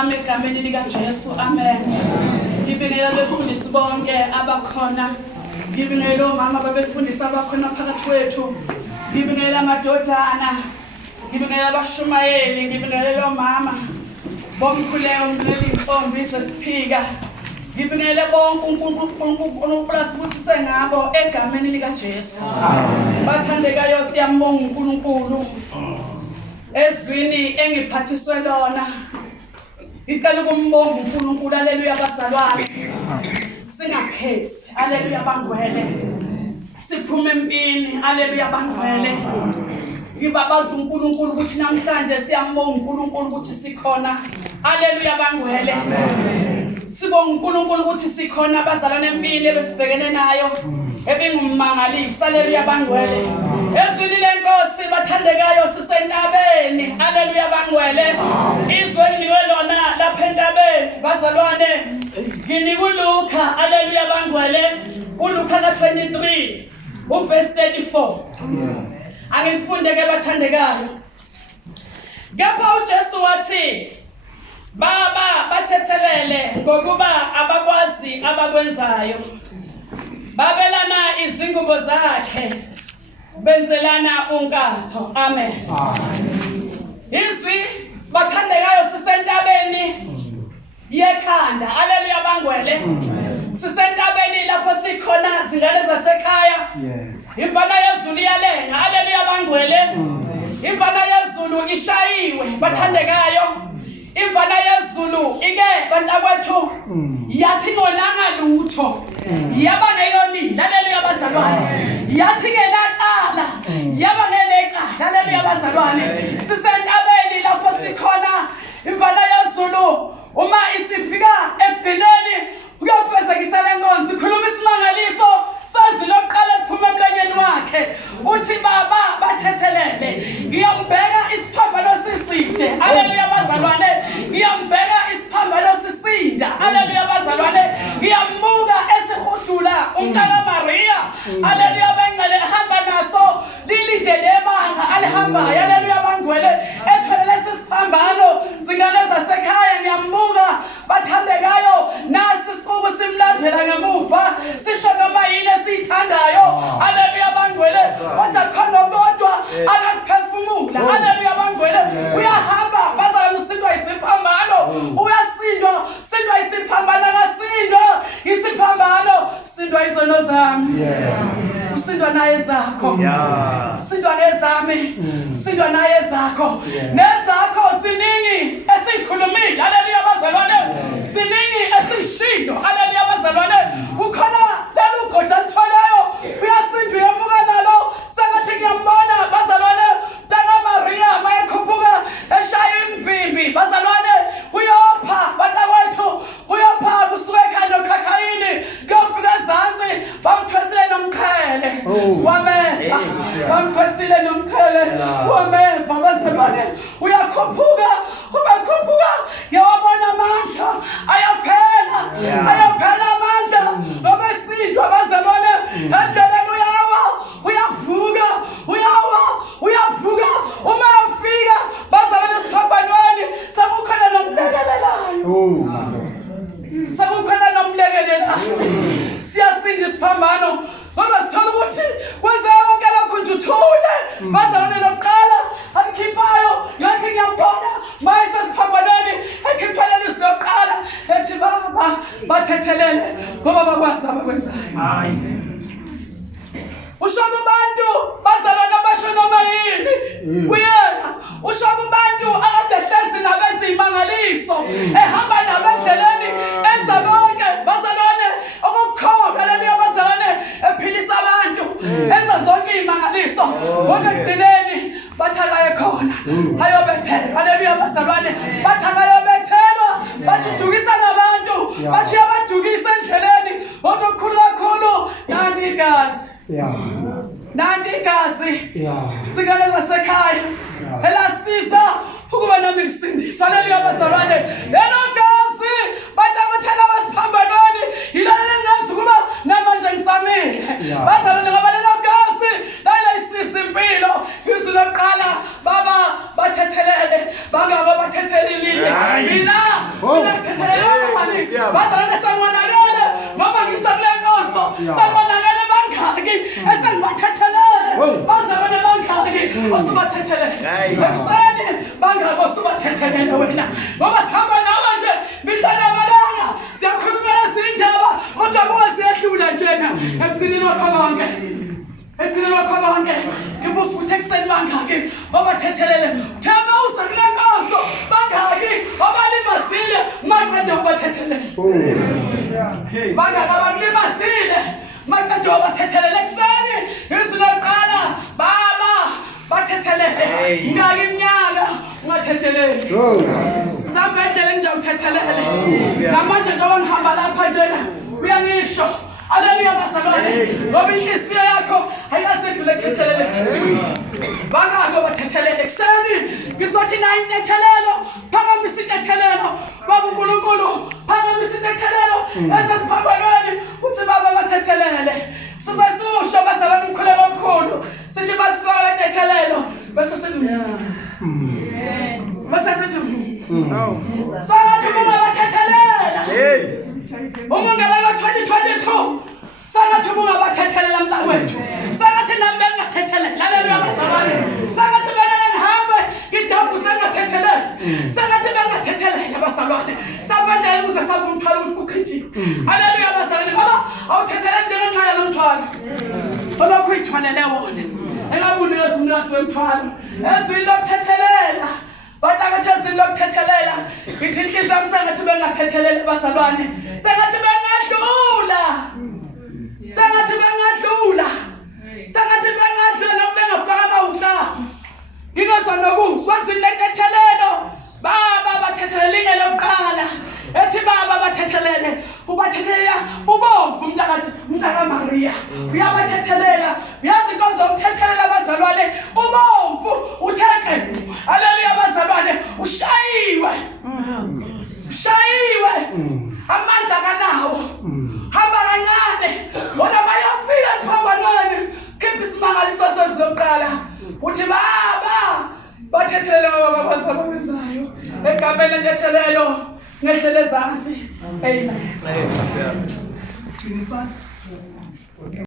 zami egameni likaJesu. Amen. Ngibingelela befundisi bonke abakhona. Ngibingelela omama babefundisa abakhona phakathi kwethu. Ngibingelela amadodana. Ngibingelela abashumayeli. Ngibingelela omama bomkhuleko ngibingelela sesiphika. Ngibingelela bonke uNkulunkulu asibusise ngabo egameni likaJesu. Bathandekayo siyambonga uNkulunkulu. Ezwini engiphathiswe lona. Ngicela ukumbonga uNkulunkulu. Haleluya bazalwane. Singaphezi. Haleluya bangcwele. Siphume empini. Haleluya bangcwele. Ngibabaza uNkulunkulu ukuthi namhlanje siyambonga uNkulunkulu ukuthi sikhona. Haleluya bangcwele. Sibonga uNkulunkulu ukuthi sikhona abazalwane empini besibhekene nayo. Ebingummangalisi. Haleluya bangcwele. Ezwini lenkosi bathandekayo sisentabeni. Haleluya bangcwele. Izwe liwe lona lapha entabeni bazalwane. Nginikuluka. Haleluya bangcwele. uLuka ka-23 uverse 34. Angifunde ke bathandekayo. Kepha uJesu wathi, Baba bathethelele ngokuba abakwazi abakwenzayo. Babelana izingubo zakhe. Benzelana unkatho. Amen. Izwi bathandekayo sisentabeni yekhanda. Haleluya bangcwele. Sisentabeni lapho sikhona zingane zasekhaya. Imvana yezulu iyalenga. Haleluya bangcwele. Imvana yezulu ishayiwe bathandekayo. Imvana yezulu ike bantakwethu yathi ngonanga lutho. Yaba ngeyonile. Haleluya bazalwane. Yathi ngenaqala yaba ngeleqa. Haleluya bazalwane. Sisentabeni lapho sikhona imvana yezulu uma isifika ekugcineni uyofezekisa lenkonzo ikhuluma isimangaliso sezwi lokuqala liphuma emlonyeni wakhe. Uthi baba bathethelele. Ngiyombheka isiphambano siside. Haleluya bazalwane. Ngiyombheka isiphambano sisinda. Haleluya bazalwane. Ngiyambuka esihudula umntana Maria. Haleluya bangcwele ehamba naso lilide lebanga alihambayo. Haleluya bangcwele etholele sisiphambano zingane zasekhaya. Ngiyambuka bathandekayo nasi isiqubu simlandela ngemuva sisho noma yini esiyithandayo. Haleluya bangcwele kodwa khona kodwa akaphefumula. Haleluya bangcwele uyahamba bazalwane usindwa isiphambano. Uyasindwa sindwa isiphambano ngasindwa isiphambano sindwa izono zami. Usindwa naye zakho. Sindwa nezami. Sindwa naye zakho. Nezakho siningi esikhulumile. Haleluya bazalwane. Siningi esishindo. Haleluya bazalwane. Ukhona lelo goda litholayo uyasindwa uyamuka nalo. Sengathi ngiyambona bazalwane Mntana Maria mayekhuphuka eshaya imvimbi. Bazalwane uyopha bantakwethu uyopha kusuka ekhanda okhakhayini kuyofika ezansi bamthwesile nomkhele. Wameva bamthwesile nomkhele. Wameva bazalwane uyakhuphuka uyakhuphuka ngiyawabona amandla ayaphela ayaphela amandla ngoba esindwa bazalwane endleleni uyavuka uyavuka uma ufika bazalwane esiphambanweni sekukhona nomlekelelayo. Sekukhona nomlekelelayo. Siyasinda isiphambano ngoba sithola ukuthi kwenzeka konke lokho nje uthule. Bazalwane lokuqala alikhiphayo yathi ngiyambona mayese siphambanweni ekhiphelele isilokuqala ethi baba bathethelele ngoba bakwazi abakwenzayo. Ushoba abantu bazalwane abasho noma yini kuyena. Ushoba abantu akadehlezi nabenza imangaliso ehamba nabendleleni enza konke bazalwane okukhona. Haleluya bazalwane ephilisa abantu enza zonke imangaliso. Ngokugcineni bathakaye khona ayobethelwa. Haleluya bazalwane. Bathakayobethelwa bathudukisa nabantu bathi abadukisa endleleni okukhulu kakhulu nanti igazi. Nanti igazi. Singane zasekhaya elasiza ukuba nami ngisindiswa. Haleluya bazalwane. Lelo gazi batakuthela wasiphambanweni yilana ngazi kuba namanje ngisamile. Bazalwane ngoba lelo gazi la isisa impilo. Izwi lokuqala baba bathethelele bangaba bathethelelile. Mina esengibathethelele bazabona bangaki osubathethelele ekuseni bangaki osubathethelele wena ngoba sihamba nawe nje mihla namalanga siyakhulumela zindaba kodwa kuwe siyahlula njena ekugcineni wakho konke ngibuza ukuthi ekuseni bangaki obathethelele thema uza kule nkonzo bangaki obalimazile maqede obathethelele bangaki abakulimazile maqede obathethelele ekuseni izwi lokuqala baba bathethelele ngaki iminyaka ungathethelele sambedele nje uthethelele namanje njengoba ngihamba lapha njena uyangisho Haleluya bazalwane ngoba inhliziyo yakho ayilasedlule ekuthethelele bangako bathethelele kuseni ngizothi na intethelelo phakamisa intethelelo baba uNkulunkulu phakamisa intethelelo esesiphambanweni uthi baba bathethelele sizasisho bazalwane umkhuleko omkhulu sithi basifaka intethelelo bese sithi sathi baba bathethelela Umongelelo 2022 sangathi bungabathethelela mntawethu sangathi nami bengathethelela haleluya bazalwane sangathi benene ngihambe ngidabu sengathethelela sangathi bengathethelela bazalwane sabandla ukuze sabumthwala ukuthi ukhithile haleluya bazalwane baba awuthethelela njengenqaya lomthwalo olokhu ithwanele wona engabuni yosumnasi wemthwalo ezwini lokuthethelela Batakathazini lokuthethelela ithi inhliziyo yami sengathi bengathethelela bazalwane sengathi bengadlula noma bengafaka amawuka ngingezwa nokuzwa izwi lentethelelo baba bathethelela ingelo lokuqala ethi baba bathethelele ubathethelela ubomvu mntaka Maria uyabathethelela uyazi inkonzo ukuthethelela abazalwane ubomvu utheke haleluya abazalwane ushayiwe amandla kanawo hamba kancane bona bayafika siphambanweni khipha isimangaliso sezwi lokuqala uthi baba bathethelele baba basababenzayo egameni lethelelo ngehlele ezansi amen